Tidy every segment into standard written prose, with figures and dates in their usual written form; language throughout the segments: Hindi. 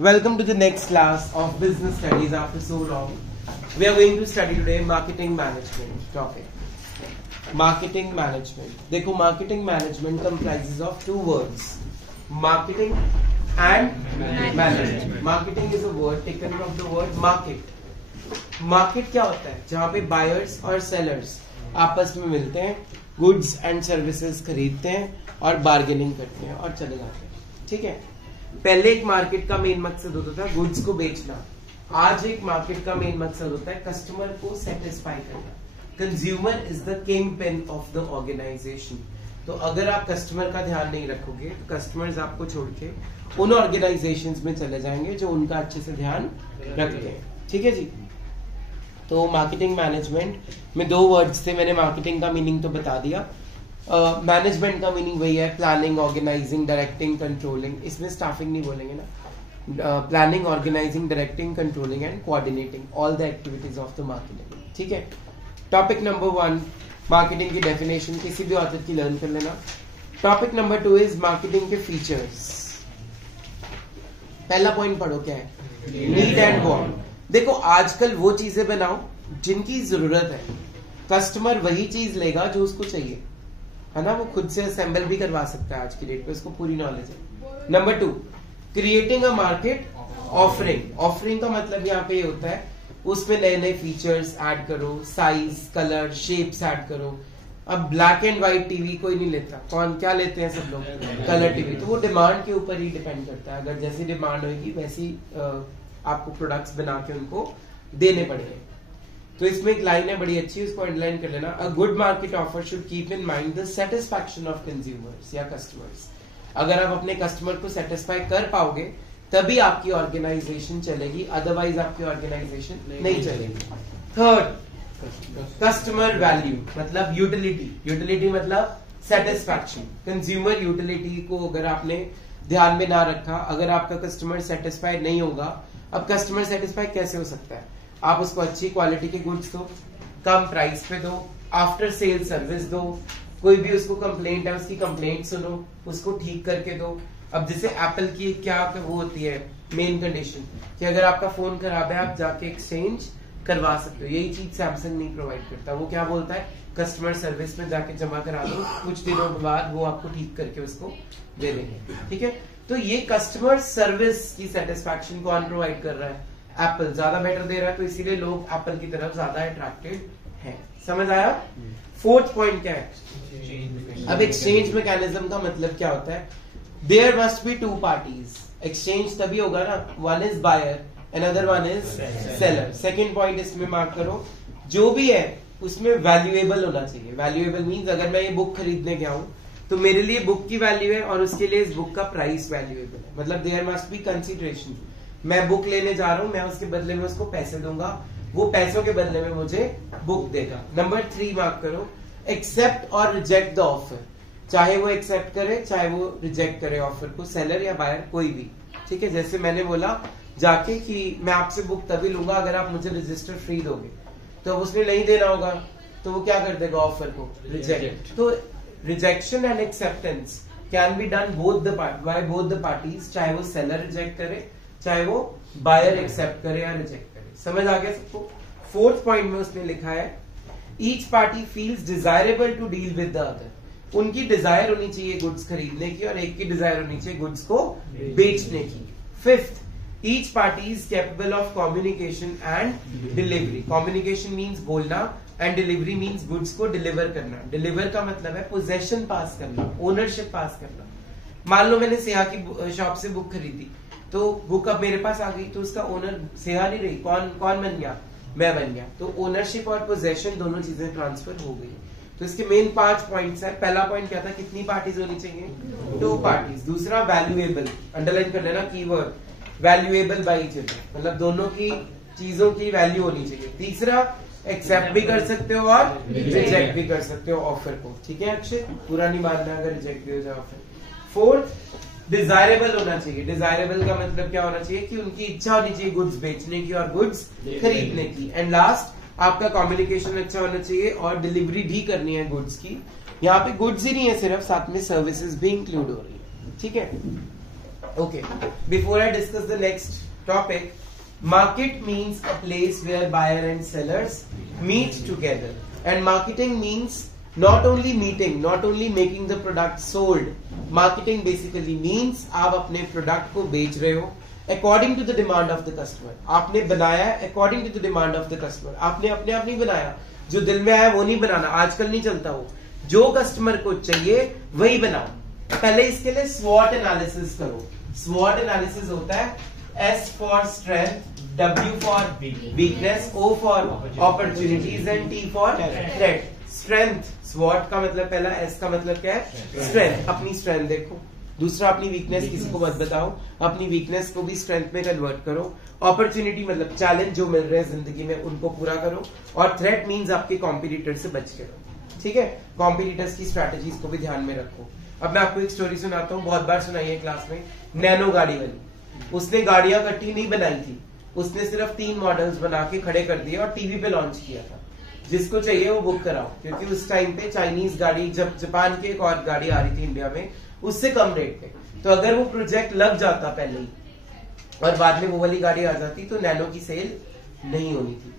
Welcome to the next class of business studies after so long. We are going to study today marketing management topic. Marketing management. देखो marketing management comprises of two words. Marketing and management. Marketing is a word taken from the word market. Market क्या होता है? जहाँ पे buyers और sellers आपस में मिलते हैं, goods and services खरीदते हैं और बार्गेनिंग करते हैं और चले जाते हैं. ठीक है. पहले एक मार्केट का मेन मकसद होता था गुड्स को बेचना. आज एक मार्केट का मेन मकसद होता है कस्टमर को सेटिस्फाई करना. Consumer is the king pin of the organisation. तो अगर आप कस्टमर का ध्यान नहीं रखोगे तो कस्टमर्स आपको छोड़ के उन ऑर्गेनाइजेशंस में चले जाएंगे जो उनका अच्छे से ध्यान रखते हैं. ठीक है जी. तो मार्केटिंग मैनेजमेंट में दो वर्ड्स थे. मैंने मार्केटिंग का मीनिंग तो बता दिया. मैनेजमेंट का मीनिंग वही है, प्लानिंग, ऑर्गेनाइजिंग, डायरेक्टिंग, कंट्रोलिंग. इसमें स्टाफिंग नहीं बोलेंगे ना. Planning, organising, directing, controlling and coordinating all the activities of the marketing. ठीक है. टॉपिक नंबर 1 मार्केटिंग की डेफिनेशन किसी भी ऑथर की लर्न कर लेना. टॉपिक नंबर 2 इज मार्केटिंग के फीचर्स. पहला पॉइंट पढ़ो क्या है, नीड एंड वांट. देखो आजकल वो चीजें बनाओ जिनकी जरूरत है. कस्टमर वही चीज लेगा जो उसको चाहिए, है ना. वो खुद से असेंबल भी करवा सकता है आज की डेट पे, उसको पूरी नॉलेज है. Number 2 creating a market offering. Offering का मतलब यहाँ पे ये होता है उसमें नए नए फीचर्स ऐड करो, साइज, कलर, शेप्स ऐड करो. अब ब्लैक एंड व्हाइट टीवी कोई नहीं लेता. कौन क्या लेते हैं सब लोग? Colour TV. तो वो डिमांड के ऊपर ही डिपेंड करता है. अगर जैसी डिमांड होगी वैसी आपको प्रोडक्ट्स बना के उनको देने पड़ेंगे. तो इसमें एक लाइन है बड़ी अच्छी, उसको अंडरलाइन कर लेना. A good market offer should keep in mind the satisfaction of consumers या कस्टमर्स. अगर आप अपने कस्टमर को सेटिस्फाई कर पाओगे तभी आपकी ऑर्गेनाइजेशन चलेगी, अदरवाइज आपकी ऑर्गेनाइजेशन नहीं चलेगी. थर्ड कस्टमर वैल्यू मतलब यूटिलिटी. यूटिलिटी मतलब सेटिस्फैक्शन. कंज्यूमर यूटिलिटी को अगर आपने ध्यान में ना रखा, अगर आपका कस्टमर सेटिस्फाइड नहीं होगा. अब कस्टमर सेटिस्फाइड कैसे हो सकता है? आप उसको अच्छी क्वालिटी के गुड्स दो, कम प्राइस पे दो, आफ्टर सेल सर्विस दो. कोई भी उसको कंप्लेंट है उसकी कंप्लेंट सुनो, उसको ठीक करके दो. अब जैसे एप्पल की क्या वो होती है मेन कंडीशन कि अगर आपका फोन खराब है आप जाके एक्सचेंज करवा सकते हो. यही चीज सैमसंग नहीं प्रोवाइड करता. वो क्या बोलता है कस्टमर सर्विस में जाके जमा करा दो, कुछ दिनों के बाद वो आपको ठीक करके उसको दे देंगे. ठीक है. तो ये कस्टमर सर्विस की सेटिस्फैक्शन कौन प्रोवाइड कर रहा है? एप्पल ज्यादा बेटर दे रहा है, तो इसीलिए लोग एप्पल की तरफ ज्यादा अट्रैक्टेड हैं. समझ आया? फोर्थ पॉइंट क्या है? अब एक्सचेंज मैकेनिज्म का मतलब क्या होता है? There must be two parties. Exchange तभी होगा ना, one is buyer and other one is seller. Second point इसमें मार्क करो, जो भी है उसमें वैल्यूएबल होना चाहिए. वैल्यूएबल मीन्स अगर मैं ये बुक खरीदने गया हूं तो मेरे लिए बुक की वैल्यू है और उसके लिए इस बुक का प्राइस वैल्यूएबल है. मतलब देयर मस्ट बी कंसिडरेशन. मैं बुक लेने जा रहा हूं, मैं उसके बदले में उसको पैसे दूंगा, वो पैसों के बदले में मुझे बुक देगा. नंबर 3 मार्क करो, एक्सेप्ट और रिजेक्ट द ऑफर. चाहे वो एक्सेप्ट करे चाहे वो रिजेक्ट करे ऑफर को, सेलर या बायर कोई भी. ठीक है. जैसे मैंने बोला जाके कि मैं आपसे बुक तभी लूंगा अगर आप मुझे रजिस्टर फ्री दोगे, तो उसने नहीं देना होगा तो वो क्या कर देगा? ऑफर को रिजेक्ट. तो rejection and acceptance can be done both the parties. चाहे वो सेलर रिजेक्ट करे चाहे वो बायर एक्सेप्ट करे या रिजेक्ट करे. समझ आ गया सबको? फोर्थ पॉइंट में उसने लिखा है each party feels desirable to deal with the other. उनकी डिजायर होनी चाहिए गुड्स खरीदने की और एक की डिजायर होनी चाहिए गुड्स को बेचने की. Fifth each party is capable of communication and delivery. Communication means बोलना एंड डिलीवरी मीन्स गुड्स को डिलीवर करना. डिलीवर का मतलब है पोजेशन पास करना, ओनरशिप पास करना. मान लो मैंने सेहा की शॉप से बुक खरीदी, तो बुक अब मेरे पास आ गई, तो उसका ओनर सेहा नहीं रही, कौन बन गया? मैं बन गया. तो ओनरशिप और पोजेशन दोनों चीजें ट्रांसफर हो गई. तो इसके मेन 5 पॉइंट्स है. पहला पॉइंट क्या था? कितनी पार्टीज होनी चाहिए? 2 पार्टीज. दूसरा वैल्यूएबल. अंडरलाइन कर लेना keyword, valuable by each other. मतलब दोनों की चीजों की वैल्यू होनी चाहिए. तीसरा एक्सेप्ट भी कर सकते हो और रिजेक्ट भी कर सकते हो ऑफर को. ठीक है अक्षय, पूरा नहीं मानना अगर रिजेक्ट भी हो जाए ऑफर. फोर्थ डिजायरेबल होना चाहिए. डिजायरेबल का मतलब क्या होना चाहिए? कि उनकी इच्छा होनी चाहिए गुड्स बेचने की और गुड्स खरीदने की. एंड लास्ट आपका कम्युनिकेशन अच्छा होना चाहिए और डिलीवरी भी करनी है गुड्स की. यहाँ पे गुड्स ही नहीं है सिर्फ, साथ में सर्विसेज भी इंक्लूड हो रही है. ठीक है. Okay, before I discuss the next topic, market means a place where buyer and sellers meet together, and marketing means not only meeting, not only making the product sold. Marketing basically means आप अपने प्रोडक्ट को बेच रहे हो according to the demand of the customer. आपने बनाया according to the demand of the customer. आपने अपने आप नहीं बनाया, जो दिल में आया वो नहीं बनाना, आजकल नहीं चलता वो. जो कस्टमर को चाहिए वही बनाओ. पहले इसके लिए स्वॉट एनालिसिस करो. स्वॉट एनालिसिस होता है S for strength, W for weakness, O for opportunities and T for threat. Strength, स्वॉट का मतलब पहला, S का मतलब क्या है? स्ट्रेंथ. अपनी स्ट्रेंथ देखो. दूसरा, अपनी वीकनेस किसी को मत बताओ, अपनी वीकनेस को भी स्ट्रेंथ में कन्वर्ट करो. अपॉर्चुनिटी मतलब चैलेंज जो मिल रहे हैं जिंदगी में उनको पूरा करो. और थ्रेट मींस आपके कॉम्पिटिटर से बच के रहो. ठीक है, कॉम्पिटिटर्स की स्ट्रैटेजीज को भी ध्यान में रखो. अब मैं आपको एक स्टोरी सुनाता हूँ, बहुत बार सुनाई है क्लास में. नैनो गाड़ी वाली, उसने गाड़ियां इकट्ठी नहीं बनाई थी, उसने सिर्फ 3 मॉडल्स बना के खड़े कर दिए और टीवी पे लॉन्च किया था. जिसको चाहिए वो बुक कराओ, क्योंकि उस टाइम पे चाइनीज गाड़ी, जब जापान की एक और गाड़ी आ रही थी इंडिया में उससे कम रेट पे, तो अगर वो प्रोजेक्ट लग जाता पहले ही और बाद में वो वाली गाड़ी आ जाती तो नैनो की सेल नहीं होनी थी.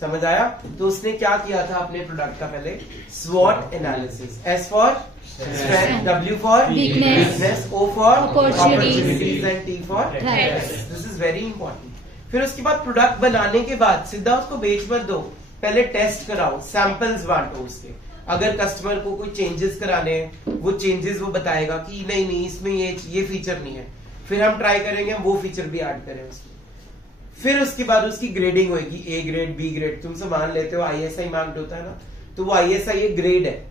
समझ आया? तो उसने क्या किया था अपने प्रोडक्ट का पहले स्वॉट analysis. S for strength, W for weakness, O for opportunities and T for threats. This is very important. फिर उसके बाद प्रोडक्ट बनाने के बाद सीधा उसको बेच मत दो, पहले टेस्ट कराओ, सैंपल्स बांटो उसके. अगर कस्टमर को कोई चेंजेस कराने हैं, वो चेंजेस वो बताएगा कि नहीं इसमें ये फीचर नहीं है, फिर हम ट्राई करेंगे हम वो फीचर भी ऐड करें उसमें. फिर उसके बाद उसकी ग्रेडिंग होगी, A ग्रेड, B ग्रेड. तुम सब मान लेते हो ISI मार्क्ड होता है ना, तो वो ISI एक ग्रेड है.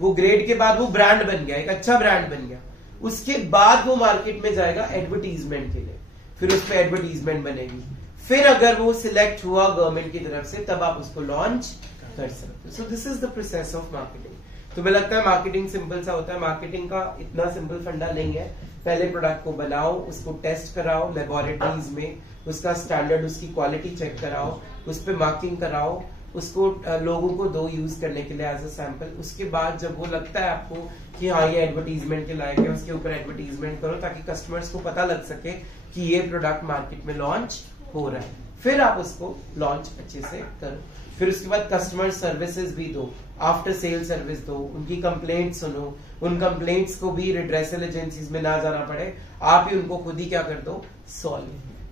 वो ग्रेड के बाद वो ब्रांड बन गया, एक अच्छा ब्रांड बन गया. उसके बाद वो मार्केट में जाएगा एडवर्टीजमेंट के लिए, फिर उस पर एडवर्टीजमेंट बनेगी. फिर अगर वो सिलेक्ट हुआ गवर्नमेंट की तरफ से तब आप उसको लॉन्च कर सकते हो. So this is the process of marketing. तुम्हें लगता है मार्केटिंग सिंपल सा होता है? मार्केटिंग का इतना सिंपल फंडा नहीं है. पहले प्रोडक्ट को बनाओ, उसको टेस्ट कराओ लेबोरेटरीज में, उसका स्टैंडर्ड, उसकी क्वालिटी चेक कराओ, उस पर मार्किंग कराओ, उसको लोगों को दो यूज करने के लिए एज अ सैंपल. उसके बाद जब वो लगता है आपको कि हाँ ये एडवर्टीजमेंट के लायक है, उसके ऊपर एडवर्टीजमेंट करो ताकि कस्टमर्स को पता लग सके कि ये प्रोडक्ट मार्केट में लॉन्च हो रहा है. फिर आप उसको लॉन्च अच्छे से करो. फिर उसके बाद कस्टमर सर्विसेज भी दो, आफ्टर सेल सर्विस दो, उनकी कंप्लेंट सुनो, उन कंप्लेंट्स को भी रिड्रेसल एजेंसीज में ना जाना पड़े, आप ही उनको खुद ही क्या कर दो, सॉल्व.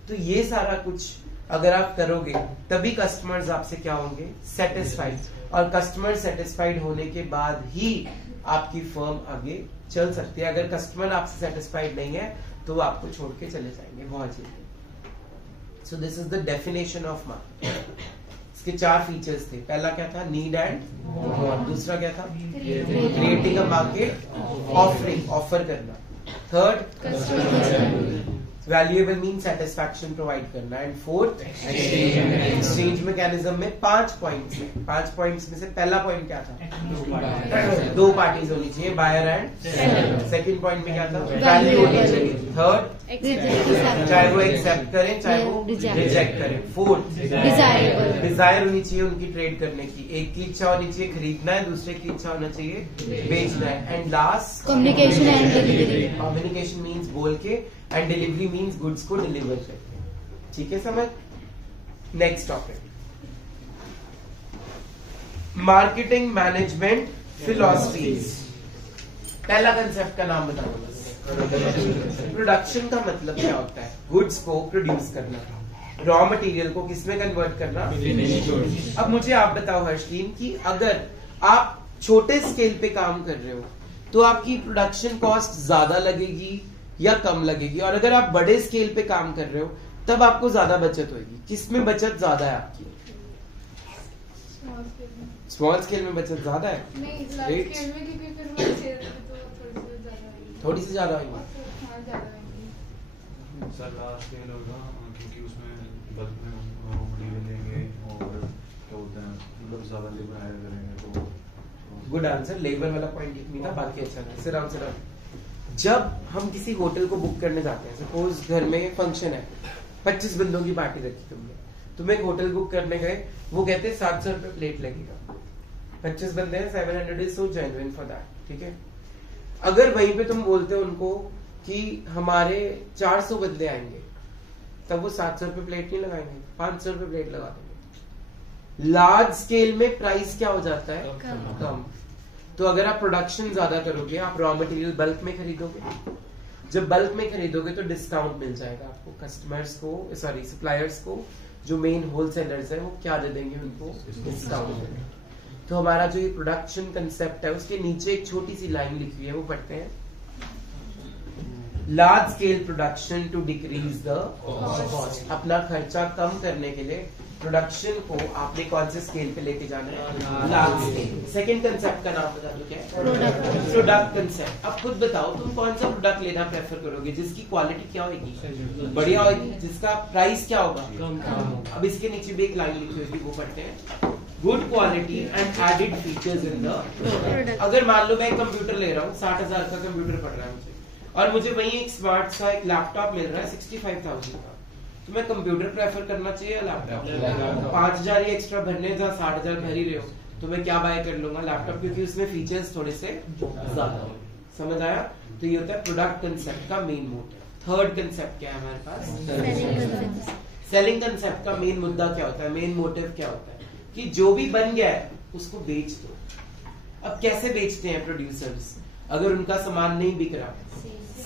तो ये सारा कुछ अगर आप करोगे तभी कस्टमर्स आपसे क्या होंगे, सेटिस्फाइड. और कस्टमर सेटिस्फाइड होने के बाद ही आपकी फर्म आगे चल सकती है. अगर कस्टमर आपसे सेटिस्फाइड नहीं है तो वो आपको छोड़ के चले जाएंगे बहुत जल्दी. So this is the definition of marketing. इसके 4 फीचर्स थे. पहला क्या था, नीड एंड वांट. दूसरा क्या था, creating a market, offering, offer करना. Third, valuable mean satisfaction provide करना. एंड फोर्थ, एक्सचेंज मैकेनिज्म में 5 पॉइंट्स में. 5 पॉइंट्स में से पहला पॉइंट क्या था, 2 पार्टीज होनी चाहिए, buyer and seller. Second point में क्या था, वैल्यू होनी चाहिए. थर्ड, चाहे वो एक्सेप्ट करें चाहे वो रिजेक्ट करें. फोर्थ, डिजायर होनी चाहिए उनकी ट्रेड करने की. एक की इच्छा होनी चाहिए खरीदना है, दूसरे की इच्छा होना चाहिए बेचना है. And last, communication and delivery. Communication means बोल के, एंड डिलीवरी मीन्स गुड्स को डिलीवर करके. ठीक है समझ? Next topic, marketing management philosophies. पहला कंसेप्ट का नाम बता दो बस. प्रोडक्शन का मतलब क्या होता है, गुड्स को प्रोड्यूस करना, रॉ मटेरियल को किसमें कन्वर्ट करना. अब मुझे आप बताओ हर्षदीन कि अगर आप छोटे स्केल पे काम कर रहे हो तो आपकी प्रोडक्शन कॉस्ट ज्यादा लगेगी या कम लगेगी, और अगर आप बड़े स्केल पे काम कर रहे हो तब आपको ज्यादा बचत होगी. किसमें बचत ज्यादा है आपकी? स्मॉल स्केल में बचत ज्यादा है, थोड़ी सी ज्यादा होगी. क्योंकि उसमें बल्क में मटेरियल लेंगे और क्या बोलते हैं, मतलब ज्यादा लेबर हायर करेंगे. तो गुड आंसर. लेबर वाला पॉइंट नहीं था, बाकी अच्छा था. सिर्फ जब हम किसी होटल को बुक करने जाते हैं, सपोज घर में फंक्शन है, 25 बंदों की पार्टी रखी तुमने, तुम एक होटल बुक करने गए, वो कहते हैं 700 रुपए प्लेट लगेगा. 25 बंदे हैं, 700 is so genuine for that. ठीक है, अगर वहीं पे तुम बोलते हो उनको कि हमारे 400 बंदे आएंगे, तब वो 700 रुपए प्लेट नहीं लगाएंगे, 500 रुपए प्लेट लगा देंगे। लार्ज स्केल में प्राइस क्या हो जाता है? कम। तो अगर आप प्रोडक्शन ज्यादा करोगे, आप रॉ मटेरियल बल्क में खरीदोगे, जब बल्क में खरीदोगे तो डिस्काउंट मिल जाएगा आपको, कस्टमर्स को, सॉरी सप्लायर्स को, जो मेन होलसेलर्स है वो क्या दे देंगे उनको? डिस्काउंट। तो हमारा जो ये प्रोडक्शन कंसेप्ट है उसके नीचे एक छोटी सी लाइन लिखी हुई है, वो पढ़ते हैं। Large scale production to decrease the cost. अपना खर्चा कम करने के लिए प्रोडक्शन को आपने कौन से स्केल पे लेके जाना है? Large scale. सेकंड कंसेप्ट का नाम बता दो, क्या है? Product concept. अब खुद बताओ तुम कौन सा प्रोडक्ट लेना प्रेफर करोगे, जिसकी क्वालिटी क्या होगी? बढ़िया होगी, जिसका प्राइस क्या होगा? अब इसके नीचे भी एक लाइन लिखी होगी, वो पढ़ते हैं। Good quality and added features in the product. अगर मान लो मैं एक कंप्यूटर ले रहा हूँ, 60,000 का कंप्यूटर पड़ रहा है मुझे, और मुझे वही एक स्मार्ट सा एक लैपटॉप मिल रहा है 65,000 का, तो मैं कंप्यूटर प्रेफर करना चाहिए या लैपटॉप? 5,000 ही एक्स्ट्रा भरने, जहाँ 60,000 भर ही रहे हो, तो मैं क्या बाय कर लूंगा? लैपटॉप, क्योंकि उसमें फीचर्स थोड़े से ज्यादा। समझ आया? तो ये होता है प्रोडक्ट कंसेप्ट का मेन मोटिव। थर्ड कंसेप्ट क्या है हमारे पास? सेलिंग कंसेप्ट का मेन मुद्दा क्या होता है, मेन मोटिव क्या होता है? कि जो भी बन गया है उसको बेच दो। अब कैसे बेचते हैं प्रोड्यूसर्स? अगर उनका सामान नहीं बिक रहा,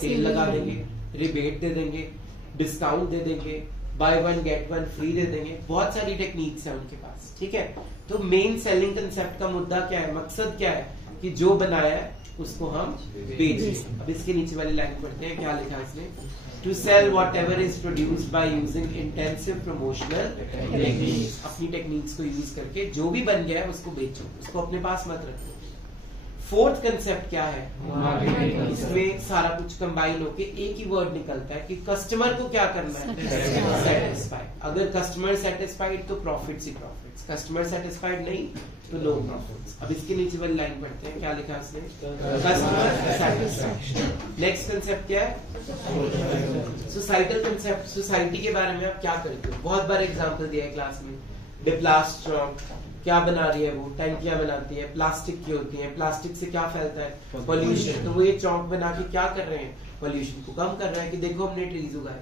सेल लगा देंगे, रिबेट दे देंगे, डिस्काउंट दे देंगे, buy one get one free दे देंगे, बहुत सारी टेक्निक्स है उनके पास, ठीक है। तो मेन सेलिंग कंसेप्ट का मुद्दा क्या है, मकसद क्या है? कि जो बनाया है उसको हम बेचें। अब इसके नीचे वाली लाइन पढ़ते हैं, क्या लिखा है इसने? To sell whatever is produced by using intensive promotional techniques. अपनी टेक्निक्स को यूज करके जो भी बन गया है उसको बेचो, उसको अपने पास मत रखो। फोर्थ कंसेप्ट क्या है? इसमें सारा कुछ कंबाइन होके एक ही वर्ड निकलता है कि कस्टमर को क्या करना है? सेटिस्फाई। अगर कस्टमर सेटिस्फाइड तो प्रॉफिट्स ही प्रॉफिट्स, कस्टमर सेटिस्फाइड नहीं तो नो प्रॉफिट्स। अब इसके नीचे वाली लाइन पढ़ते हैं, क्या लिखा है उसने? Customer satisfaction. नेक्स्ट कंसेप्ट क्या है? Societal concept. सोसाइटी के बारे में आप क्या करते हो? बहुत बार एग्जाम्पल दिया है क्लास में। डिप्लास्ट चौक क्या बना रही है? वो टंकियां बनाती है, प्लास्टिक की होती है। प्लास्टिक से क्या फैलता है? पॉल्यूशन। तो वो ये चौक बना के क्या कर रहे हैं? पॉल्यूशन को कम कर रहे हैं कि देखो हमने ट्रीज उगाए।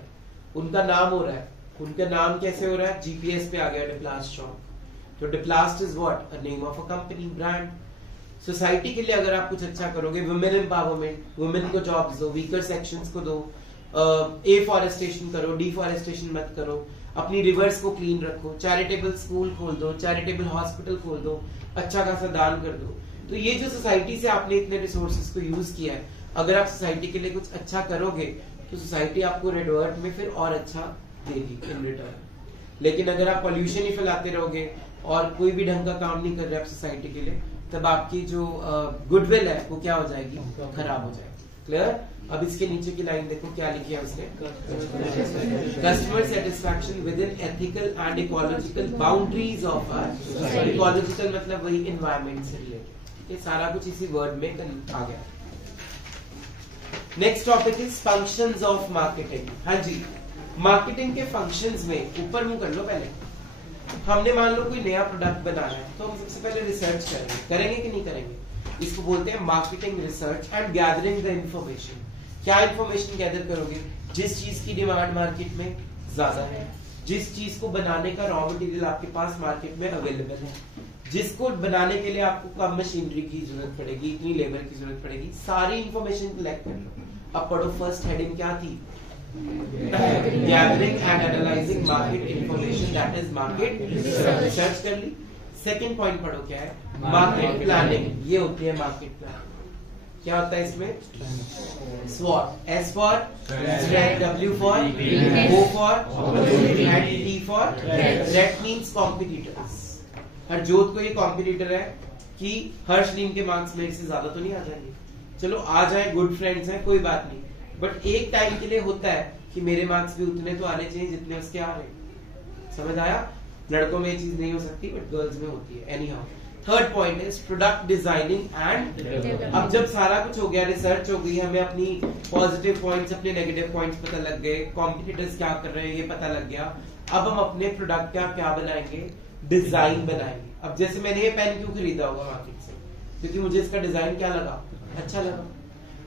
उनका नाम हो रहा है, उनका नाम कैसे हो रहा है? जीपीएस पे आ गया डिप्लास्ट चौक। तो Diplast is what? A name of a company, brand. Society के लिए अगर आप कुछ अच्छा करोगे, वुमेन एम्पावरमेंट, वुमेन को जॉब्स दो, वीकर सेक्शंस को दो, एफॉरेस्टेशन करो, डिफॉरेस्टेशन मत करो, अपनी रिवर्स को क्लीन रखो, चैरिटेबल स्कूल खोल दो, चैरिटेबल हॉस्पिटल खोल दो, अच्छा खासा दान कर दो। तो ये जो सोसाइटी से आपने इतने रिसोर्सेज को यूज किया है, अगर आप सोसाइटी के लिए कुछ अच्छा करोगे तो सोसाइटी आपको रिवर्ट में फिर और अच्छा देगी इन रिटर्न। लेकिन अगर आप पॉल्यूशन ही फैलाते रहोगे और कोई भी ढंग का काम नहीं कर रहे आप सोसाइटी के लिए, तब आपकी जो गुडविल है वो क्या हो जाएगी? खराब हो जाएगी। क्लियर? अब इसके नीचे की लाइन देखो, क्या लिखी है उसने? Customer satisfaction within ethical and ecological boundaries of our. Ecological मतलब वही एनवायरमेंट से रिलेटेड। ये सारा कुछ इसी वर्ड में आ गया। Next topic is functions of marketing. हाँ जी, मार्केटिंग के फंक्शंस में ऊपर मुंह कर लो पहले। हमने मान लो कोई नया प्रोडक्ट बनाना है तो हम सबसे पहले रिसर्च करेंगे कि नहीं करेंगे? इसको बोलते हैं marketing research and gathering the information. क्या इंफॉर्मेशन गैदर करोगे? जिस चीज की डिमांड मार्केट में ज्यादा है, जिस चीज को बनाने का रॉ मटेरियल आपके पास मार्केट में अवेलेबल है, जिसको बनाने के लिए आपको कम मशीनरी की जरूरत पड़ेगी, इतनी लेबर की जरूरत पड़ेगी, सारी इंफॉर्मेशन कलेक्ट कर लो। अब पढ़ो, फर्स्ट हेडिंग क्या थी? Gathering and analysing market information, that is market research कर ली। सेकंड पॉइंट पढ़ो, क्या है? Market planning. ये होती है मार्केट प्लानिंग। क्या होता है इसमें? SWOT, S for threat, W for O for and T for threat means competitors। Harjot को ये कॉम्पिटिटर है कि हर्षलीम के मार्क्स मेरे से ज्यादा तो नहीं आ जाएंगे, चलो आ जाए, गुड फ्रेंड्स हैं, कोई बात नहीं, बट एक टाइम के लिए होता है कि मेरे मार्क्स भी उतने तो आने चाहिए जितने उसके आ रहे। समझ आया? लड़कों में ये चीज नहीं हो सकती बट गर्ल्स में होती है। Any how, third point is product designing and. अब जब सारा कुछ हो गया, रिसर्च हो गई, हमें अपनी पॉजिटिव पॉइंट्स, अपने नेगेटिव पॉइंट्स पता लग गए, कॉम्पिटिटर्स क्या कर रहे हैं ये पता लग गया, अब हम अपने प्रोडक्ट का क्या बनाएंगे? डिजाइन बनाएंगे। अब जैसे मैंने ये पेन क्यों खरीदा होगा मार्केट से? क्योंकि मुझे इसका डिजाइन क्या लगा? अच्छा लगा।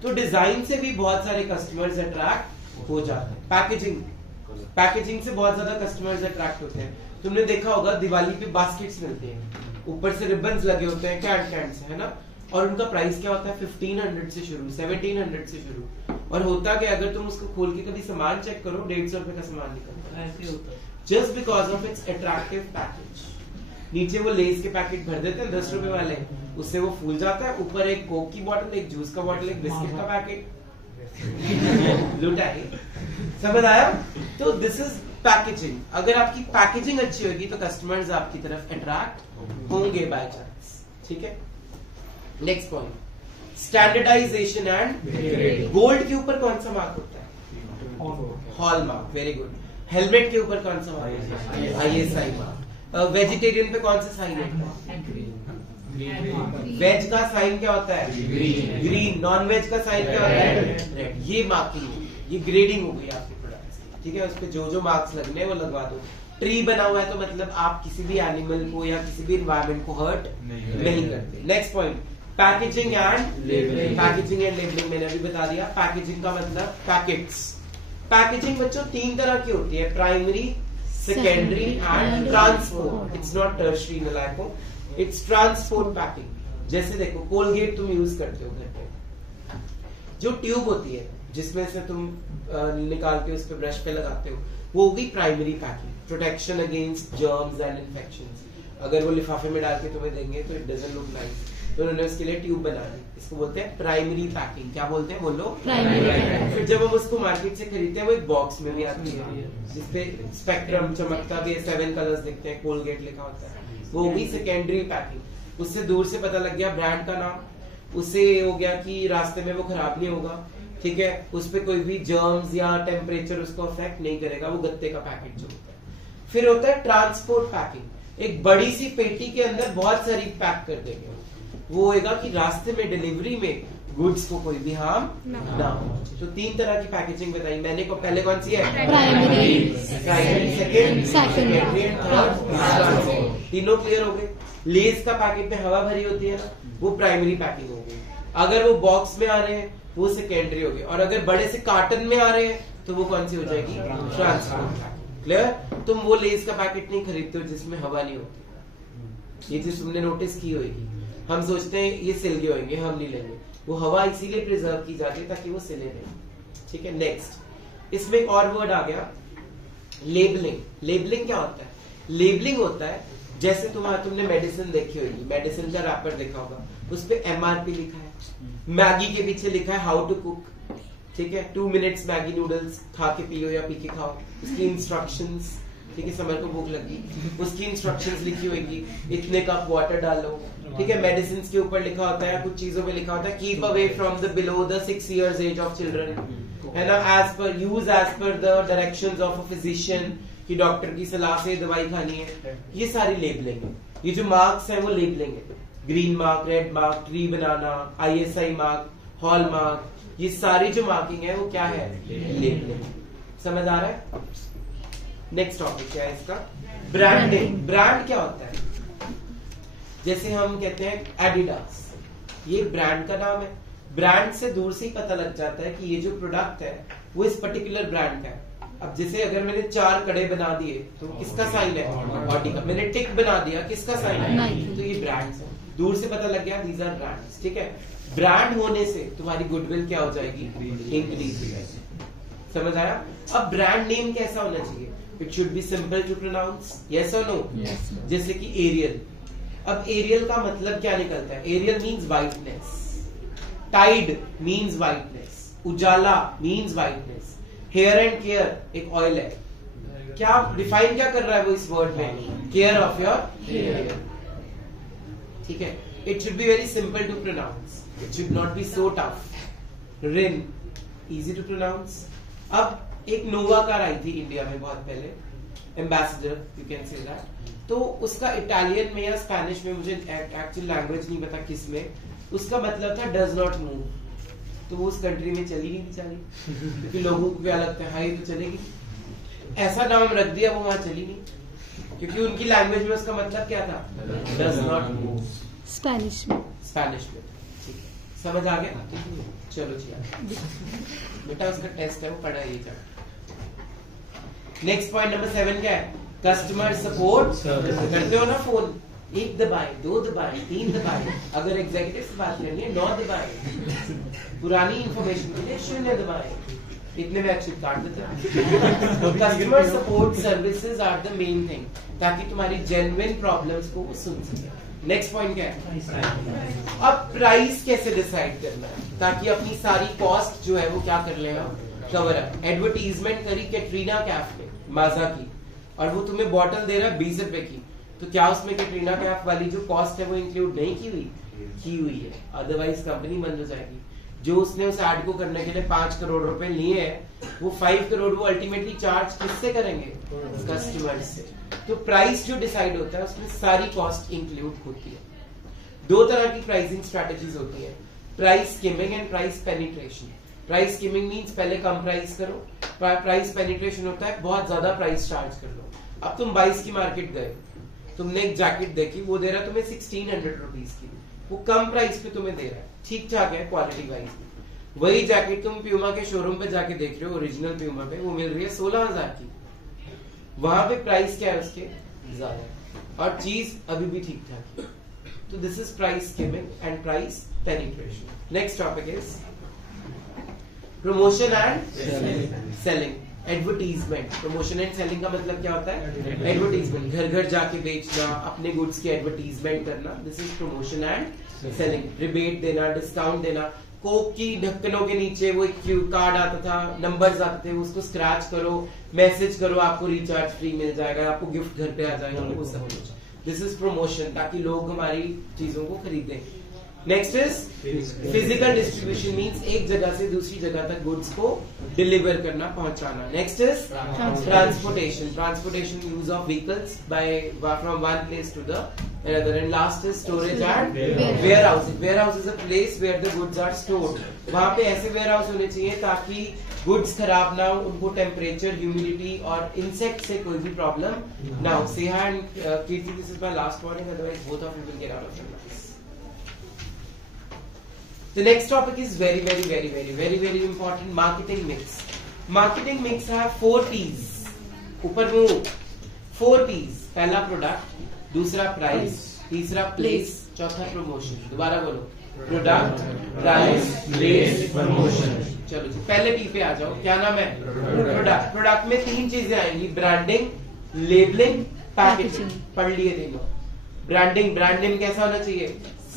तो डिजाइन से भी बहुत सारे कस्टमर्स अट्रैक्ट हो जाते हैं। पैकेजिंग से बहुत ज्यादा कस्टमर्स अट्रैक्ट होते हैं। तुमने देखा होगा दिवाली पे बास्केट्स मिलते हैं, ऊपर से रिबन्स लगे होते हैं कैंड से, है ना, और उनका प्राइस क्या होता है 1500 से शुरू, 1700 से शुरू। और होता क्या, अगर तुम उसको खोल के कभी सामान चेक करो 150 रुपए का सामान निकलता है, just because of its attractive package. नीचे वो लेस के पैकेट भर देते हैं 10 रुपए वाले, उससे वो फूल जाता है, ऊपर एक कोक की बोतल, एक जूस का बोतल, एक बिस्किट का पैकेट लुटाई। समझ आया? तो दिस इज पैकेजिंग। अगर आपकी पैकेजिंग अच्छी होगी तो कस्टमर्स आपकी तरफ अट्रैक्ट होंगे बाय चांस। ठीक है, next point, standardisation and gold के ऊपर कौन सा मार्क होता है? हॉलमार्क। Very good. हेलमेट के ऊपर कौन सा मार्क होता है? ISI mark. वेजिटेरियन पे कौन सा साइन होता है? वेज का साइन क्या होता है? ग्रीन। नॉन वेज का साइन क्या होता है? रेड। ये मार्किंग होगी, ये ग्रेडिंग हो गई आपके प्रोडक्ट्स की। ठीक है, उस पर जो मार्क्स लगने हैं वो लगवा दो। ट्री बना हुआ है तो मतलब आप किसी भी एनिमल को या किसी भी एनवायरमेंट को हर्ट नहीं करते। Next point, packaging and labelling. Packaging and labelling मैंने अभी बता दिया। पैकेजिंग का मतलब पैकेट्स। पैकेजिंग बच्चों 3 तरह की होती है, primary, secondary and transport. It's not tertiary नलायकों, इट्स ट्रांसपोर्ट पैकिंग। जैसे देखो कोलगेट तुम यूज करते हो घर पे, जो ट्यूब होती है जिसमें से तुम निकाल के उस पे ब्रश पे लगाते हो, वो होगी primary packing, protection against germs and infections. अगर वो लिफाफे में डाल के तुम्हें देंगे तो इट डजंट लुक नाइस, तो उन्होंने उसके लिए ट्यूब बना दी। इसको बोलते हैं प्राइमरी पैकिंग। क्या बोलते हैं बोलो? प्राइमरी। फिर जब हम उसको मार्केट से खरीदते हैं वो एक बॉक्स में भी आती है जिसपे स्पेक्ट्रम चमकता भी है, 7 कलर्स दिखते हैं, कोलगेट लिखा होता है, वो होगी सेकेंडरी पैकिंग। उससे दूर से पता लग गया ब्रांड का नाम, उससे हो गया कि रास्ते में वो खराब नहीं होगा। ठीक है, उस पे कोई भी जर्म्स या टेम्परेचर उसको अफेक्ट नहीं करेगा, वो गत्ते का पैकेट जो होता है। फिर होता है ट्रांसपोर्ट पैकिंग। एक बड़ी सी पेटी के अंदर बहुत सारी पैक कर देंगे, वो होगा कि रास्ते में डिलीवरी में गुड्स को कोई भी हार्म ना हो। तो 3 तरह की पैकेजिंग बताई मैंने। को पहले कौन सी है? Primary, second, secondary and third. तीनों क्लियर हो गए। लेस का पैकेट में हवा भरी होती है ना, वो प्राइमरी पैकिंग हो गई। अगर वो बॉक्स में आ रहे हैं वो सेकेंडरी हो गई, और अगर बड़े से कार्टन में आ रहे हैं तो वो कौन सी हो जाएगी? Transport packing. क्लियर? तुम वो लेस का पैकेट नहीं खरीदते हो जिसमें हवा नहीं होती। ये चीज तुमने नोटिस की होगी। हम सोचते हैं ये सिल गए होंगे, हम नहीं लेंगे। वो हवा इसीलिए प्रिजर्व की जाती है ताकि वो सिले नहीं। ठीक है, नेक्स्ट, इसमें एक और वर्ड आ गया, लेबलिंग। लेबलिंग क्या होता है? लेबलिंग होता है जैसे तुमने मेडिसिन देखी होगी, मेडिसिन का रैपर देखा होगा, उस पे MRP लिखा है। मैगी के पीछे लिखा है हाउ टू कुक। ठीक है, 2 मिनट्स मैगी नूडल्स खा के पियो या पी के खाओ, उसकी इंस्ट्रक्शंस। ठीक है, समर को भूख लगी, उसकी इंस्ट्रक्शंस लिखी होगी, इतने कप वाटर डालो। ठीक है, मेडिसिन के ऊपर लिखा होता है, कुछ चीजों पे लिखा होता है keep away from the below the 6 years age of children, है ना, as per the directions of a physician, कि डॉक्टर की सलाह से दवाई खानी है। ये सारी लेबलिंग है। ये जो मार्क्स है वो लेबलिंग है। Green mark, red mark, tree बनाना, ISI मार्क, हॉल मार्क, ये सारी जो मार्किंग है वो क्या है? लेबलिंग। समझ आ रहा है? नेक्स्ट टॉपिक क्या है इसका? ब्रांडिंग। ब्रांड क्या होता है? जैसे हम कहते हैं एडिडास, ये ब्रांड का नाम है। ब्रांड से दूर से ही पता लग जाता है कि ये जो प्रोडक्ट है वो इस पर्टिकुलर ब्रांड का है। अब जैसे अगर मैंने 4 कड़े बना दिए तो किसका साइन है? ऑडी का। मैंने टिक बना दिया, किसका साइन है? तो ये ब्रांड्स है। दूर से पता लग गया दीज आर ब्रांड्स। ठीक है, ब्रांड होने से तुम्हारी गुडविल क्या हो जाएगी? इंक्रीज हो जाएगी। समझ आया? अब ब्रांड नेम कैसा होना चाहिए? It should be simple to pronounce, yes और नो? जैसे कि एरियल। अब एरियल का मतलब क्या निकलता है? Ariel means whiteness, Tide means whiteness, Ujala means whiteness, hair and care एक ऑयल है। क्या डिफाइन क्या कर रहा है वो इस वर्ड में? Care of your hair. ठीक है, it should be very simple to pronounce, it should not be so tough. Rin easy to pronounce. अब एक नोवा कार आई थी इंडिया में बहुत पहले, ambassador you can say that. तो उसका इटालियन में या स्पेनिश में, मुझे एक्चुअल लैंग्वेज नहीं पता किस में, उसका मतलब था डज नॉट मूव। तो वो उस कंट्री में चली नहीं बेचारी, क्योंकि लोगों को क्या लगता है हाई तो चलेगी, ऐसा नाम रख दिया, वो वहां चली नहीं, क्योंकि उनकी लैंग्वेज में उसका मतलब क्या था? Does not move. स्पेनिश में। ठीक है, समझ आ गया? चलो जी बेटा, उसका टेस्ट है वो पढ़ाइएगा। नेक्स्ट पॉइंट नंबर 7 क्या है? Customer support. करते हो ना फोन, 1 दबाए, 2 दबाए, 3 दबाए, अगर एग्जीक्यूटिव से बात करनी है 9 दबाए, पुरानी इंफॉर्मेशन के लिए 0 दबाए, इतने में अच्छी काट देते हैं। तो customer support services are the main thing, ताकि तुम्हारी जेन्युइन प्रॉब्लम्स को वो सुन सके। नेक्स्ट पॉइंट क्या है? अब प्राइस कैसे डिसाइड करना है ताकि अपनी सारी कॉस्ट जो है वो क्या कर लेगा, कवर अप। एडवर्टीजमेंट करी कैटरीना कैफ ने माजा की, और वो तुम्हें बॉटल दे रहा है 20 रुपए की, तो क्या उसमें कैटरीना कैफ वाली जो कॉस्ट है वो इंक्लूड नहीं की हुई? की हुई है, अदरवाइज कंपनी बंद हो जाएगी। जो उसने उस एड को करने के लिए 5 करोड़ रुपए लिए हैं, वो 5 करोड़ वो अल्टीमेटली चार्ज किससे करेंगे? कस्टमर से। तो प्राइस जो डिसाइड होता है उसमें सारी कॉस्ट इंक्लूड होती है। 2 तरह की प्राइसिंग स्ट्रेटेजीज होती है, price skimming and price penetration. Price skimming means पहले कम प्राइस करो, प्राइस पेनिट्रेशन होता है बहुत ज्यादा प्राइस चार्ज कर लो। अब तुम 22 की मार्केट गए, तुमने एक जैकेट देखी, वो दे रहा है तुम्हें 1600 रुपीज की, वो कम प्राइस पे तुम्हें दे रहा है, ठीक ठाक है क्वालिटी वाइज। वही जैकेट तुम प्यूमा के शोरूम पे जाके देख रहे हो, ओरिजिनल प्यूमा पे, वो मिल रही है 16,000 की, वहां पे प्राइस क्या है उसके ज्यादा, और चीज अभी भी ठीक ठाक है। तो this is price skimming and price penetration. Next topic is promotion and selling. Advertisement. Promotion and selling का मतलब क्या होता है? एडवर्टीजमेंट, घर घर जाके बेचना, अपने गुड्स की एडवर्टीजमेंट करना, this is promotion and selling. Rebate देना, डिस्काउंट देना। कोक की ढक्कनों के नीचे वो एक कार्ड आता था, नंबर्स आते थे, उसको स्क्रैच करो, मैसेज करो, आपको रिचार्ज फ्री मिल जाएगा, आपको गिफ्ट घर पे आ जाएगा, वो सब कुछ। दिस इज प्रमोशन, ताकि लोग हमारी चीजों को खरीदें। Next is physical distribution, means एक जगह से दूसरी जगह तक गुड्स को डिलीवर करना, पहुंचाना। Next is transportation, transportation use of vehicles by from one place to the another. And last is storage and warehousing. Warehouse is a place where the goods are stored. वहाँ पे ऐसे warehouse होने चाहिए ताकि goods खराब ना हो, उनको temperature, humidity और insect से कोई भी problem ना हो। Seha and Kirti, this is my last warning, otherwise both of you will get out of the class. The next topic is very important, marketing mix. Marketing mix have 4 P's. ऊपर वो 4 P's. पहला प्रोडक्ट, दूसरा प्राइस, तीसरा प्लेस, चौथा प्रमोशन। दोबारा बोलो, प्रोडक्ट, प्राइस, प्लेस, प्रमोशन। चलो जी, पहले पी पे आ जाओ। क्या नाम है? प्रोडक्ट। प्रोडक्ट में 3 चीजें आएंगी, ब्रांडिंग, लेबलिंग, पैकेजिंग। पढ़ लिए तीनों। ब्रांडिंग, ब्रांड नेम कैसा होना चाहिए?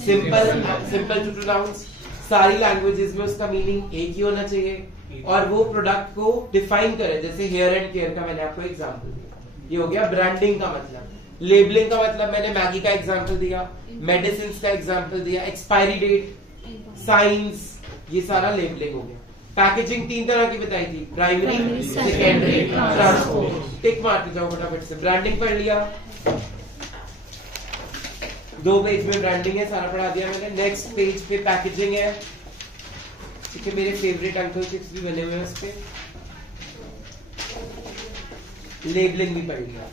सिंपल टू प्रोनाउंस, सारी लैंग्वेजेस में उसका मीनिंग एक ही होना चाहिए, और वो प्रोडक्ट को डिफाइन करे। जैसे हेयर एंड केयर का मैंने आपको एग्जांपल दिया, ये हो गया ब्रांडिंग का मतलब। लेबलिंग का मतलब मैंने मैगी का एग्जांपल दिया, मेडिसिन का एग्जांपल दिया, एक्सपायरी डेट, साइंस, ये सारा लेबलिंग हो गया। पैकेजिंग 3 तरह की बताई थी, प्राइमरी, सेकेंडरी, ट्रांसपोर्ट। टिक मारते जाओ फटाफट से। ब्रांडिंग पढ़ लिया, 2 पेज में ब्रांडिंग है, सारा पढ़ा दिया मैंने। नेक्स्ट पेज पे पैकेजिंग है, ठीक है, मेरे फेवरेट अंकल चिप्स भी बने हुए हैं उस पे। लेबलिंग भी पढ़ लिया।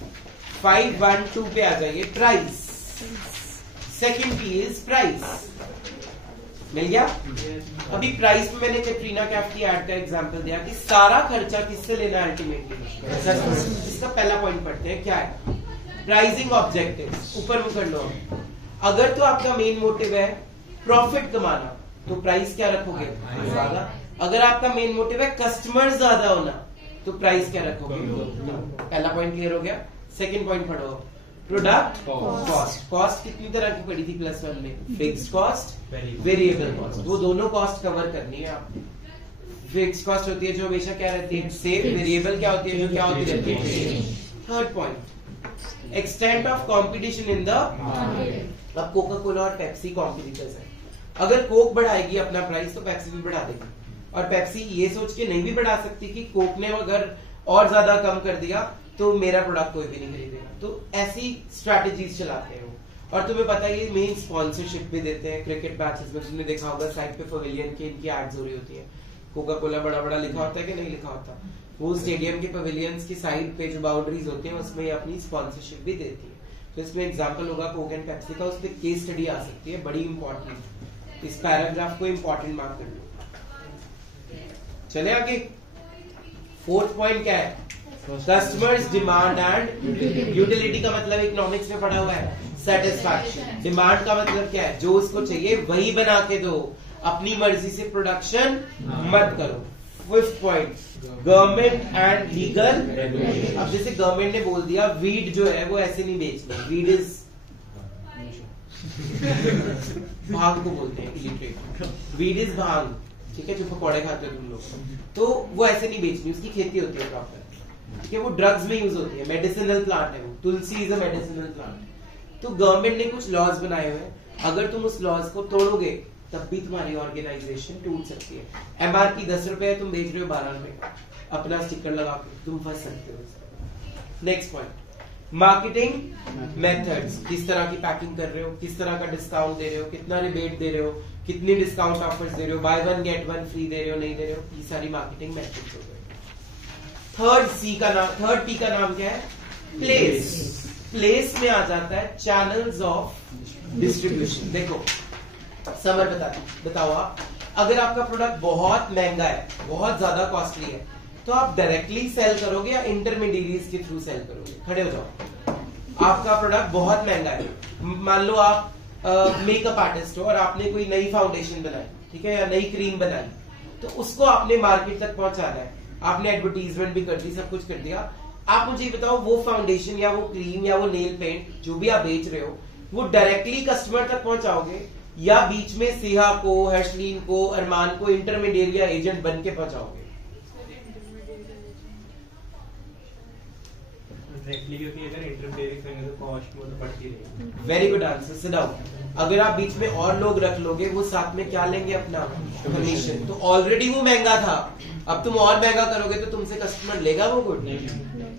512 पे आ जाइए, price. Second P is price. मिल गया? अभी प्राइस में मैंने कैटरीना कैफ की एड का एग्जांपल दिया कि सारा खर्चा किससे लेना है अल्टीमेटली। इसका पहला पॉइंट पढ़ते हैं, क्या है? Pricing objectives. ऊपर मुंह कर लो। अगर तो आपका मेन मोटिव है प्रॉफिट कमाना, तो प्राइस क्या रखोगे? ज्यादा। अगर आपका मेन मोटिव है कस्टमर ज्यादा होना, तो प्राइस क्या रखोगे? पहला पॉइंट क्लियर हो गया। सेकंड पॉइंट पढ़ो, प्रोडक्ट कॉस्ट। कॉस्ट कितनी तरह की पढ़ी थी क्लास 1 में? Fixed cost, variable cost. वो दोनों कॉस्ट कवर करनी है आपने। फिक्स्ड कॉस्ट होती है जो हमेशा क्या रहती है? सेव। वेरिएबल क्या होती है? जो क्या होती रहती है? Third point, extent of competition in the market. अब कोका कोला और पेप्सी कॉम्पिटिटर्स है। अगर कोक बढ़ाएगी अपना प्राइस तो पेप्सी भी बढ़ा देगी, और पेप्सी ये सोच के नहीं भी बढ़ा सकती कि कोक ने अगर और ज्यादा कम कर दिया तो मेरा प्रोडक्ट कोई भी नहीं खरीदेगा। तो ऐसी स्ट्रैटेजीज चलाते हैं वो। और तुम्हें पता है ये मेन स्पॉन्सरशिप भी देते हैं क्रिकेट मैचेस में। तुमने देखा होगा साइड पे पवेलियन की इनकी एड्स हो रही होती है, कोका कोला बड़ा बड़ा लिखा होता है कि नहीं लिखा होता। वो स्टेडियम के पवेलियंस की साइड पे जो बाउंड्रीज होती है उसमें अपनी स्पॉन्सरशिप भी देती है। तो इसमें एग्जाम्पल होगा कोक एंड पेप्सी का, उस पर केस स्टडी आ सकती है, बड़ी इंपॉर्टेंट। इस पैराग्राफ को इंपॉर्टेंट मार्क कर लो। चले आगे। फोर्थ पॉइंट क्या है? कस्टमर्स डिमांड एंड यूटिलिटी का मतलब इकोनॉमिक्स में पढ़ा हुआ है, सेटिस्फैक्शन। डिमांड का मतलब क्या है? जो उसको चाहिए वही बना के दो, अपनी मर्जी से प्रोडक्शन मत करो। Fifth point, government and legal regulation. अब जैसे गवर्नमेंट ने बोल दिया वीड जो है वो ऐसे नहीं बेचना, वीड इज भांग को बोलते हैं इलिटरेट, वीड इज भांग, ठीक है, जो पकौड़े खाते हो तुम लोग, तो वो ऐसे नहीं बेचनी, उसकी खेती होती है प्रॉपर, ठीक है, वो ड्रग्स में यूज होती है, मेडिसिनल प्लांट है वो, तुलसी इज अ मेडिसिनल प्लांट। तो गवर्नमेंट ने कुछ लॉज बनाए हुए हैं, अगर तुम उस लॉज को तोड़ोगे तब भी तुम्हारी ऑर्गेनाइजेशन टूट सकती है। एमआरपी 10 रुपए है, तुम बेच रहे हो 12 रुपए, अपना स्टिकर लगा के तुम फंस सकते हो। नेक्स्ट पॉइंट, मार्केटिंग मेथड्स, किस तरह की पैकिंग कर रहे हो, किस तरह का डिस्काउंट दे रहे हो, कितना रिबेट दे रहे हो, कितनी डिस्काउंट ऑफर्स दे रहे हो, buy one get one free दे रहे हो, नहीं दे रहे हो, ये सारी मार्केटिंग मेथड्स हो गए। थर्ड पी का नाम क्या है? प्लेस। प्लेस में आ जाता है चैनल्स ऑफ डिस्ट्रीब्यूशन। देखो समर बताओ आप, अगर आपका प्रोडक्ट बहुत महंगा है, बहुत ज्यादा कॉस्टली है, तो आप डायरेक्टली सेल करोगे या इंटरमीडिएरीज के थ्रू सेल करोगे? खड़े हो जाओ। आपका प्रोडक्ट बहुत महंगा है, मान लो आप मेकअप आर्टिस्ट हो और आपने कोई नई फाउंडेशन बनाई, ठीक है, या नई क्रीम बनाई, तो उसको आपने मार्केट तक पहुंचाना है, आपने एडवर्टीजमेंट भी कर दी, सब कुछ कर दिया। आप मुझे बताओ वो फाउंडेशन या वो क्रीम या वो नेल पेंट जो भी आप बेच रहे हो, वो डायरेक्टली कस्टमर तक पहुंचाओगे या बीच में सिहा को, हर्षलीन को, अरमान को इंटरमीडिएट या एजेंट बन के पहुंचाओगे? क्योंकि अगर इंटरमीडिएट करेंगे तो कॉस्ट वो तो बढ़ती रहेगी। Very good answer, sit down. अगर आप बीच में और लोग रख लोगे, वो साथ में क्या लेंगे? अपना कमीशन। तो ऑलरेडी वो महंगा था, अब तुम और महंगा करोगे तो तुमसे कस्टमर लेगा वो गुड?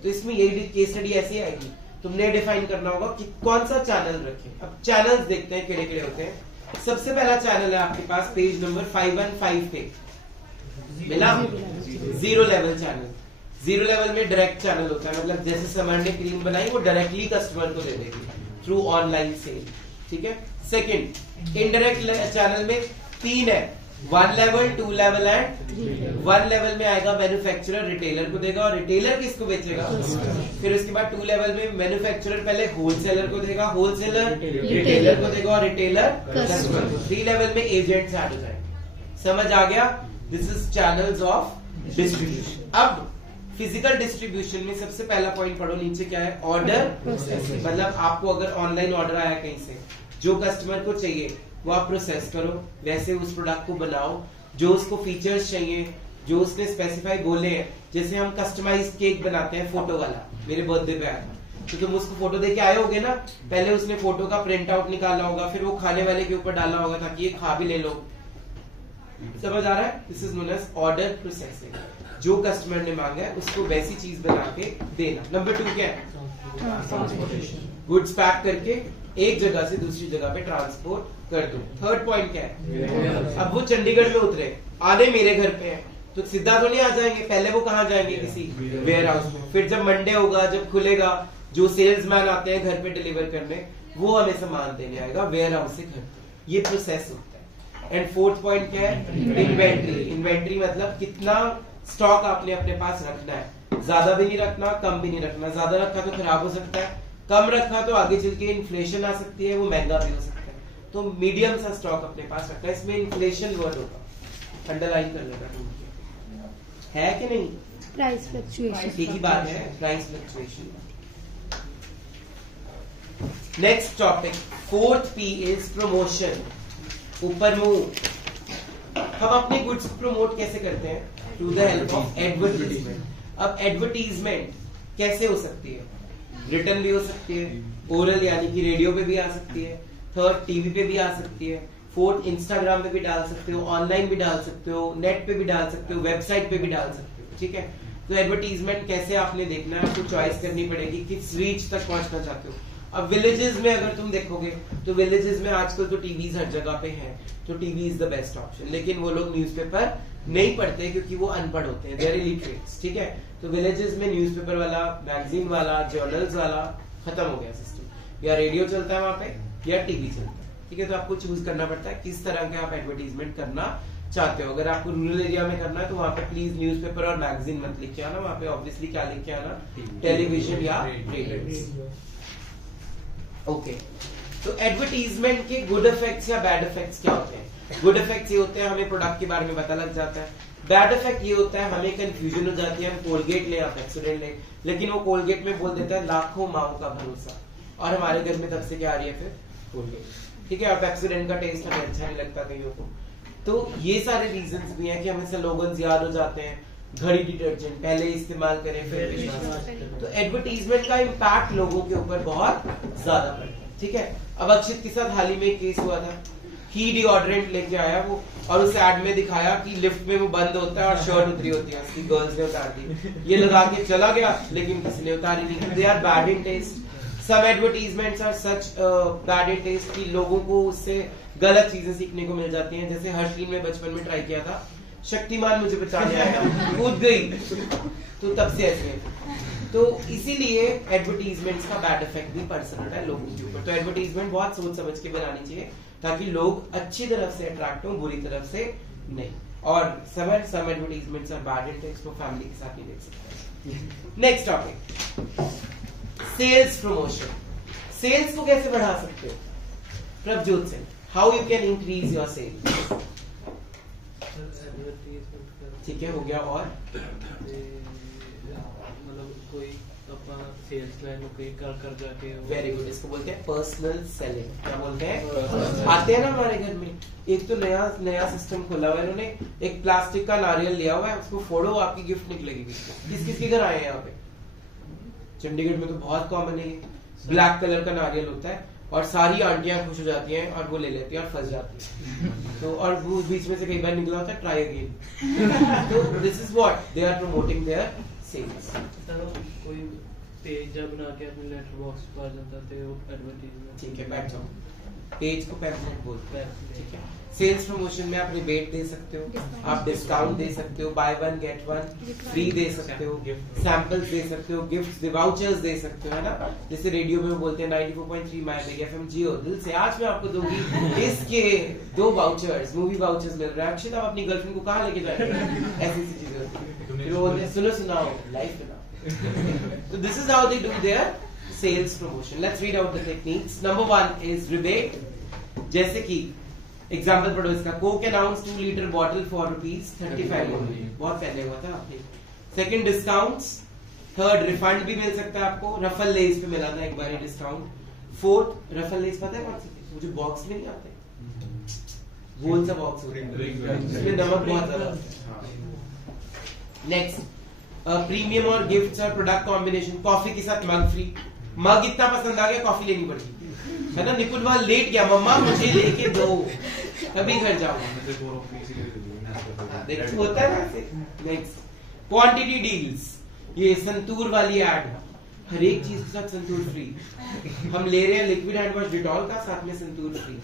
तो इसमें यही केस स्टडी ऐसी आएगी, तुमने डिफाइन करना होगा कि कौन सा चैनल रखें। अब चैनल्स देखते हैं केड़े केड़े होते हैं। सबसे पहला चैनल है आपके पास पेज नंबर 515 पे मिला, zero level channel. Zero level में डायरेक्ट चैनल होता है, मतलब जैसे समर ने क्रीम बनाई वो डायरेक्टली कस्टमर को दे देगी थ्रू ऑनलाइन सेल, ठीक है। सेकंड, इनडायरेक्ट चैनल में 3 है, 1 लेवल, 2 लेवल एंड 1 लेवल में आएगा मैन्युफैक्चरर रिटेलर को देगा, और रिटेलर किसको बेचेगा? फिर उसके बाद 2 लेवल में मैन्युफैक्चरर पहले होलसेलर को देगा, होलसेलर रिटेलर को देगा और रिटेलर कस्टमर को। 3 लेवल में एजेंट्स ऐड हो जाएंगे। समझ आ गया? This is channels of distribution. अब फिजिकल डिस्ट्रीब्यूशन में सबसे पहला पॉइंट पढ़ो, नीचे क्या है? Order process. मतलब आपको अगर ऑनलाइन ऑर्डर आया कहीं से, जो कस्टमर को चाहिए वो आप प्रोसेस करो, वैसे उस प्रोडक्ट को बनाओ, जो उसको फीचर्स चाहिए, जो उसने स्पेसिफाई बोले हैं। जैसे हम कस्टमाइज्ड केक बनाते हैं, फोटो वाला, मेरे बर्थडे पे आया था, तो तुम उसको फोटो देके आए होगे ना, पहले उसने फोटो का प्रिंट आउट निकाला होगा, फिर वो खाने वाले के ऊपर डाला होगा ताकि ये खा भी ले लो। समझ आ रहा है? This is known as order processing. जो कस्टमर ने मांगा है उसको वैसी चीज बना के देना। नंबर 2 क्या है? ट्रांसपोर्टेशन। गुड्स पैक करके एक जगह से दूसरी जगह पे ट्रांसपोर्ट कर दो। थर्ड पॉइंट क्या है? अब वो चंडीगढ़ में उतरे, आधे मेरे घर पे हैं, तो सीधा तो नहीं आ जाएंगे, पहले वो कहाँ जाएंगे? किसी वेयर हाउस में। फिर जब मंडे होगा, जब खुलेगा, जो सेल्समैन आते हैं घर पे डिलीवर करने, वो हमें सामान देने आएगा वेयर हाउस से घर। ये प्रोसेस होता है। एंड फोर्थ पॉइंट क्या है? इन्वेंट्री। इन्वेंट्री मतलब कितना स्टॉक आपने अपने पास रखना है, ज्यादा भी नहीं रखना, कम भी नहीं रखना। ज्यादा रखा तो खराब हो सकता है, कम रखा तो आगे चल के इन्फ्लेशन आ सकती है, वो महंगा भी हो सकता है। तो मीडियम सा स्टॉक अपने पास रखना है। इसमें इन्फ्लेशन वर्ड होगा, अंडरलाइन कर लेगा, है कि नहीं? प्राइस फ्लक्चुएशन, एक ही बात है, price fluctuation. Next topic, fourth P is promotion. ऊपर मुंह। हम अपने गुड्स प्रमोट कैसे करते हैं? Through the help of advertisement. अब एडवर्टीजमेंट कैसे हो सकती है? रिटन भी हो सकती है, ओरल यानी कि रेडियो पे भी आ सकती है, थर्ड टीवी पे भी आ सकती है, फोर्थ इंस्टाग्राम पे भी डाल सकते हो, ऑनलाइन भी डाल सकते हो, नेट पे भी डाल सकते हो, वेबसाइट पे भी डाल सकते हो, ठीक है। तो एडवर्टीजमेंट कैसे आपने देखना है, आपको चॉइस करनी पड़ेगी किस रीच तक पहुंचना चाहते हो। अब विलेजेस में अगर तुम देखोगे तो विलेजेस में आजकल तो टीवीज हर जगह पे हैं, तो TV is the best option. लेकिन वो लोग न्यूज़पेपर नहीं पढ़ते क्योंकि वो अनपढ़ होते हैं, दे आर इलिटरेट्स, ठीक है। तो विलेजेस में न्यूज़पेपर वाला, मैगजीन वाला, जर्नल्स वाला खत्म हो गया सिस्टम। या रेडियो चलता है वहां पे या टीवी चलता है। ठीक है, तो आपको चूज करना पड़ता है किस तरह का आप एडवर्टीजमेंट करना चाहते हो। अगर आपको रूरल एरिया में करना है तो वहाँ पे प्लीज न्यूज़पेपर और मैगजीन मत लिख के आना, वहाँ पे ऑब्वियसली क्या लिख के आना, टेलीविजन या रेडियो। ओके, तो एडवर्टीजमेंट के गुड इफेक्ट्स या बैड इफेक्ट्स क्या होते हैं? गुड इफेक्ट्स ये होते हैं हमें प्रोडक्ट के बारे में पता लग जाता है। बैड इफेक्ट ये होता है हमें कंफ्यूजन हो जाती है, हम कोलगेट ले आप एक्सीडेंट ले, लेकिन वो कोलगेट में बोल देता है लाखों माओ का भरोसा, और हमारे घर में तब से क्या आ रही है फिर कोलगेट। ठीक है, अब एक्सीडेंट का टेस्ट हमें अच्छा नहीं लगता कईयों को। तो ये सारे रीजंस भी हैं कि हमें स्लोगन्स याद हो जाते हैं, घड़ी डिटर्जेंट पहले इस्तेमाल करें फिर विश्वास। तो एडवर्टीजमेंट का इम्पैक्ट लोगों के ऊपर बहुत ज्यादा पड़ता है। ठीक है, अब अक्षित के साथ हाल ही में एक केस हुआ था, ही डिओड्रेंट लेके आया वो, और उस एड में दिखाया कि लिफ्ट में वो बंद होता है और शर्ट उतरी होती है, उसकी गर्ल्स ने उतार दी, ये लगा के चला गया लेकिन किसी ने उतारी नहीं। They are bad in taste. Some advertisements are such bad in taste कि लोगों को उससे गलत चीजें सीखने को मिल जाती हैं। जैसे हर्षलीन में बचपन में ट्राई किया था, शक्तिमान मुझे बचाने आया, कूद गई, तो तब से ऐसे। तो इसीलिए एडवर्टीजमेंट्स का बैड इफेक्ट भी पड़ सकता है लोगों के ऊपर। तो एडवर्टीजमेंट बहुत सोच समझ के बनानी चाहिए ताकि लोग अच्छी तरफ से अट्रैक्ट हो, बुरी तरफ से नहीं। और some advertisements are bad in taste, वो फैमिली के साथ नहीं देख सकते। Next topic, sales promotion. Sales को कैसे बढ़ा सकते हो? Prabhjot Singh, how you can increase your sale? ठीक है, हो गया। और मतलब कोई अपना सेल्स लाइन कोई कर जाके, वेरी गुड, इसको बोलते हैं पर्सनल सेलिंग। क्या बोलते हैं? आते हैं ना हमारे घर में, एक तो नया सिस्टम खोला हुआ है इन्होंने, एक प्लास्टिक का नारियल लिया हुआ है, उसको फोड़ो आपकी गिफ्ट निकलेगी। किस किस के घर आए हैं यहाँ पे? चंडीगढ़ में तो बहुत कॉमन है, ब्लैक कलर का नारियल होता है और सारी आंटियां खुश हो जाती हैं और वो ले लेती हैं और फंस जाती हैं। तो और वो बीच में से कई बार निकला होता है, ट्राई अगेन। तो this is what they are promoting their sales. कोई पेज जब बना के अपने लेटर बॉक्स पर जाता थे वो एडवर्टाइजमेंट। ठीक है, बैठ जाओ। पेज को पैम्फलेट बोलते हैं। ठीक है, सेल्स प्रमोशन में आप रिबेट दे सकते हो, आप डिस्काउंट दे सकते हो, buy one get one free दे सकते हो, सैंपल्स दे सकते हो, गिफ्ट्स, वाउचर्स दे सकते हो, है ना। जैसे रेडियो में बोलते हैं 94.3 माय बिग एफएम जियो दिल से आज मैं आपको दूंगी इसके 2 वाउचर्स, मूवी वाउचर्स मिल रहा है। अक्षित आप अपनी गर्लफ्रेंड को कहाँ लेके जाएंगे? ऐसी चीजें होती है। फिर वो बोलते हैं सुनो सुनाओ लाइफ सुनाओ। So this is how they do their sales promotion. Let's read out the techniques. Number 1 is rebate. जैसे कि एग्जाम्पल पढ़ो इसका, Coke announce 2 litre bottle for ₹35 only. बहुत पहले हुआ था आपने। सेकंड डिस्काउंट्स, थर्ड रिफंड भी मिल सकता है आपको, रफल लेस पे मिला था एक बार डिस्काउंट। फोर्थ रफल लेस पता है कौन सी? वो जो बॉक्स में नहीं आते, गोल सा बॉक्स होता है, उसमें नमक बहुत ज्यादा। नेक्स्ट प्रीमियम और गिफ्ट्स और प्रोडक्ट कॉम्बिनेशन, कॉफी के साथ मग फ्री। मग इतना पसंद आ गया कॉफी लेनी पड़ी, है ना। निकुल वाल लेट गया, मम्मा मुझे लेके दो, तभी घर जाऊंगा। होता है वैसे। नेक्स्ट क्वांटिटी डील्स, ये संतूर वाली एड, हर एक चीज के साथ संतूर फ्री। हम ले रहे हैं लिक्विड हैंड वॉश डिटॉल का, साथ में संतूर फ्री।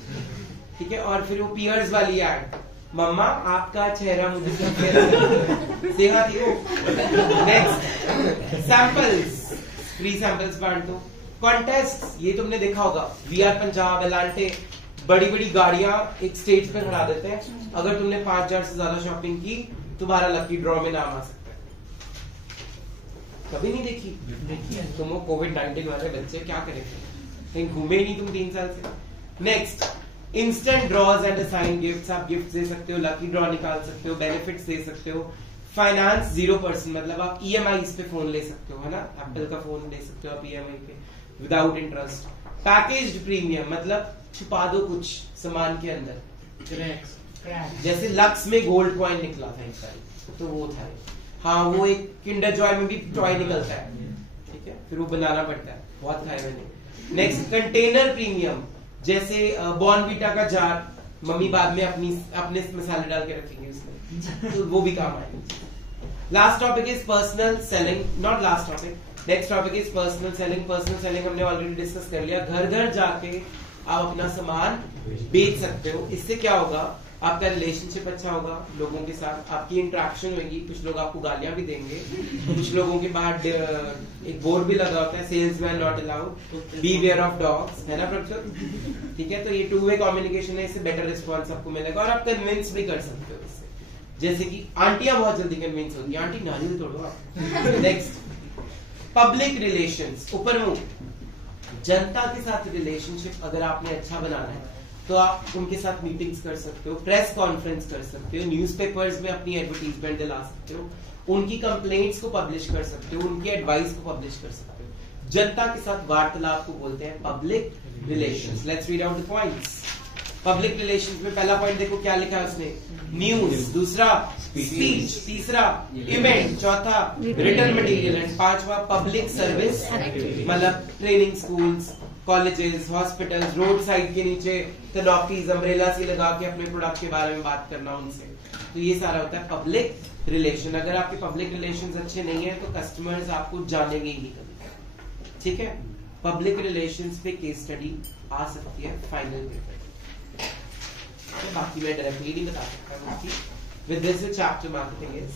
ठीक है, और फिर वो पियर्स वाली एड, मम्मा आपका चेहरा मुझे सेवा दी हो। नेक्स्ट सैंपल्स, फ्री सैंपल्स बांट दो। कॉन्टेस्ट, ये तुमने देखा होगा, वीआर पंजाब, एलांटे, बड़ी बड़ी गाड़ियां एक स्टेज पे खड़ा देते हैं, अगर तुमने 5000 से ज्यादा शॉपिंग की तुम्हारा लकी ड्रॉ में नाम आ सकता है। कभी नहीं देखी? तुम वो कोविड-19 वाले बच्चे क्या करेंगे, कहीं घूमे ही नहीं तुम 3 साल से। Next instant draws and assign gifts, आप गिफ्ट दे सकते हो, लकी ड्रॉ निकाल सकते हो, बेनिफिट्स दे सकते हो। फाइनेंस 0%, मतलब आप ईएमआई पे फोन ले सकते हो, है ना। एप्पल का फोन ले सकते हो आप ईएमआई पे विदाउट इंटरेस्ट। पैकेज्ड प्रीमियम, मतलब छुपा दो कुछ सामान के अंदर, जैसे लक्स में गोल्ड कॉइन निकला था एक साल, तो वो था। हाँ, वो एक किंडर जॉय में भी टॉय निकलता है, ठीक है, फिर वो बनाना पड़ता है, बहुत खाया मैंने। नेक्स्ट कंटेनर प्रीमियम, जैसे बॉर्नवीटा का जार, मम्मी बाद में अपने मसाले डाल के रखेंगे उसमें, तो वो भी काम आएगा। Last topic is personal selling, not last topic, next topic is personal selling. Personal selling हमने ऑलरेडी डिस्कस कर लिया, घर घर जाके आप अपना सामान बेच सकते हो। इससे क्या होगा, आपका रिलेशनशिप अच्छा होगा लोगों के साथ, आपकी इंटरेक्शन होगी, कुछ लोग आपको गालियां भी देंगे, कुछ लोगों के बाद एक बोर्ड भी लगा होता है salesman not allowed, beware of dogs, है ना प्रभु? ठीक है, तो ये टू वे कम्युनिकेशन है, इससे बेटर रिस्पॉन्स आपको मिलेगा और आप कन्विंस भी कर सकते हो इससे। जैसे कि आंटियां बहुत जल्दी कन्विंस होती है, आंटी नारियल तोड़ो आप। नेक्स्ट, पब्लिक रिलेशंस, ऊपर मुंह। जनता के साथ रिलेशनशिप अगर आपने अच्छा बनाना है तो आप उनके साथ मीटिंग्स कर सकते हो, प्रेस कॉन्फ्रेंस कर सकते हो, न्यूज़पेपर्स में अपनी एडवर्टीजमेंट दिला सकते हो, उनकी कंप्लेंट्स को पब्लिश कर सकते हो, उनकी एडवाइस को पब्लिश कर सकते हो। जनता के साथ वार्तालाप को बोलते हैं public relations. Let's read out the points. Public relations में पहला पॉइंट देखो क्या लिखा है उसने, न्यूज, दूसरा स्पीच, तीसरा इवेंट, चौथा रिटन मटेरियल एंड पांचवा पब्लिक सर्विस, मतलब training schools, colleges, hospitals, road side के नीचे कैनोपीज, अम्ब्रेला सी लगा के अपने प्रोडक्ट के बारे में बात करना उनसे। तो ये सारा होता है पब्लिक रिलेशन। अगर आपके पब्लिक रिलेशंस अच्छे नहीं है तो कस्टमर्स आपको जानेंगे ही नहीं कभी। ठीक है, पब्लिक रिलेशंस पे केस स्टडी आ सकती है फाइनल पेपर। बाकी मैं डायरेक्टली नहीं बता सकता। With this chapter marketing is